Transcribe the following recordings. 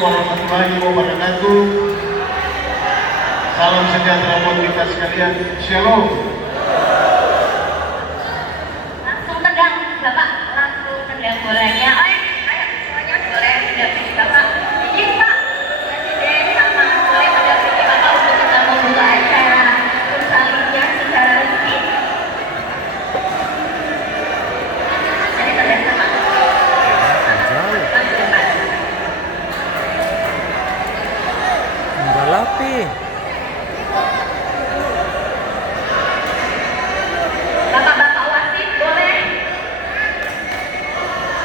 warahmatullahi wabarakatuh. Salam sejahtera buat kita sekalian. Shalom. Langsung tegang, Bapak. Langsung tegang bolanya. Ayo semuanya boleh mendampingi Bapak. Izin Pak, Presiden sama boleh mendampingi Bapak untuk kita membuka acara bersalinnya secara resmi. Jadi terlihat sama. Balapi. Bapak-bapak wasit boleh.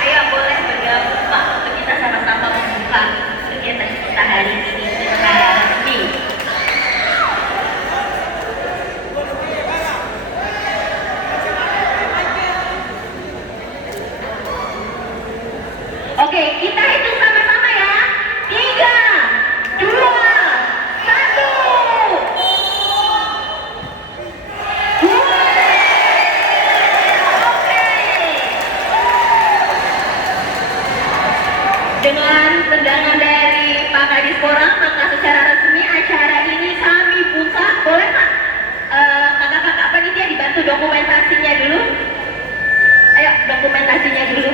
Ayo boleh bergabung Pak untuk kita sama-sama membuka kegiatan kita hari ini secara resmi. Oke, kita hitung sama-sama ya. 3, 2, 1. Dengan tendangan dari Pak Kadispora, maka secara resmi acara ini kami buka. Boleh Pak? Kakak-kakak panitia dibantu dokumentasinya dulu. Ayo dokumentasinya dulu.